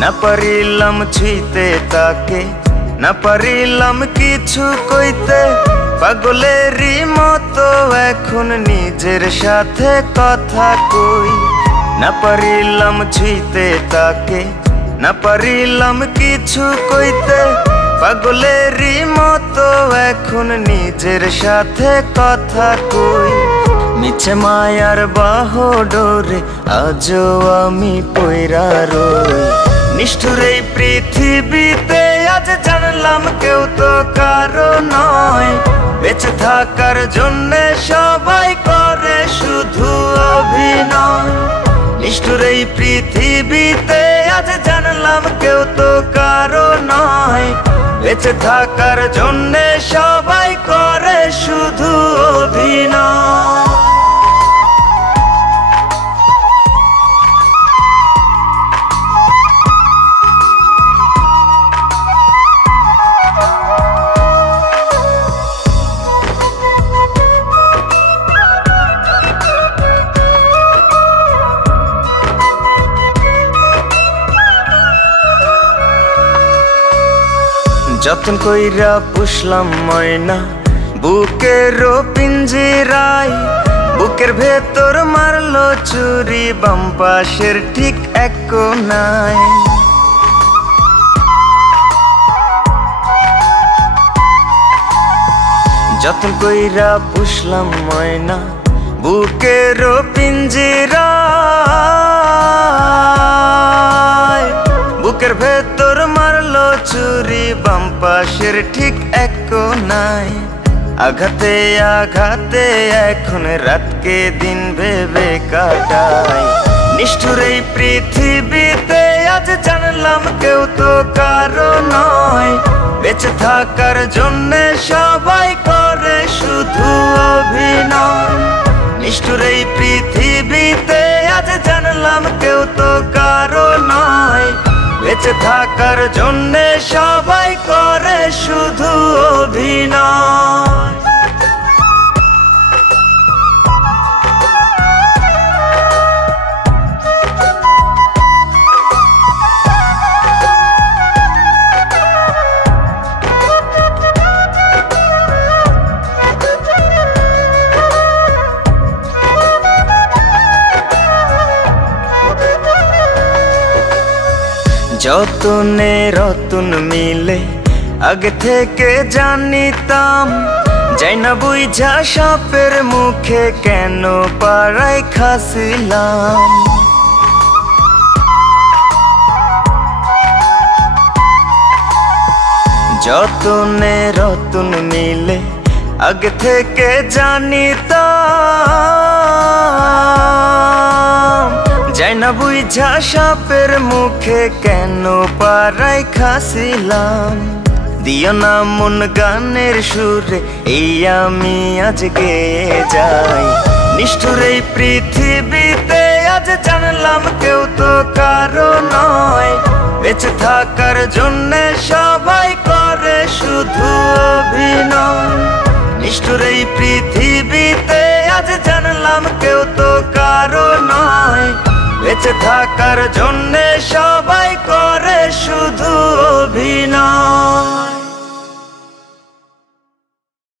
না পারিলাম ছুঁইতে তাকে, না পারিলাম কিছু কইতে। পাগলেরই মতো এখন নিজের সাথে কথা কই। না পারিলাম ছুঁইতে তাকে, না পারিলাম কিছু কইতে। পাগলেরই মতো এখন নিজের সাথে কথা কই। মিছে মায়ার বাহুডোরে আজও আমি পইরা রই। নিষ্ঠুর এই পৃথিবীতে আজ জানলাম কেউ তো কারো নয়। বেঁচে থাকার জন্যে সবাই করে শুধু অভিনয়। নিষ্ঠুর এই পৃথিবীতে আজ জানলাম কেউ তো কারো নয়। বেঁচে থাকার জন্যে সবাই করে শুধু অভিনয়। যতন কইরা পুষলাম ময়না বুকেরও পিঞ্জিরায়। বুকের ভেতর মারলো চুরি বাম পাশের ঠিক এক কোনায়। যতন কইরা পুষলাম ময়না বুকেরও পিঞ্জিরায়। বুকের ভেতর মারলো চুরি বাম পাশের ঠিক এক কোনায়। আঘাতে আঘাতে এখন রাতকে দিন ভেবে কাটাই। নিষ্ঠুর এই পৃথিবীতে আজ জানলাম কেউ তো কারো নয়। বেঁচে থাকার জন্যে সবাই করে শুধু অভিনয়। নিষ্ঠুর এই পৃথিবীতে আজ জানলাম কেউ তো কারো নয়। বেঁচে থাকার জন্যে সবাই করে শুধু অভিনয়। যতনে রতন মিলে আগে থেকে জানিতাম। যাই না বুঝা সাপের মুখে কেন পাড়ায় খাসিলাম। যতনে রতন মিলে আগে থেকে জানিতাম। যাই না বুঝা সাপের মুখে কেন পাড়ায় খাসিলাম। দিও না মন গানের সুরে এই আমি আজ গেয়ে যাই। নিষ্ঠুর এই পৃথিবীতে আজ জানলাম কেউ তো কারো নয়। বেঁচে থাকার জন্যে সবাই করে শুধু অভিনয়। নিষ্ঠুর এই পৃথিবীতে আজ জানলাম কেউ তো কারো নয়। বেঁচে থাকার জন্যে সবাই করে শুধু অভিনয়।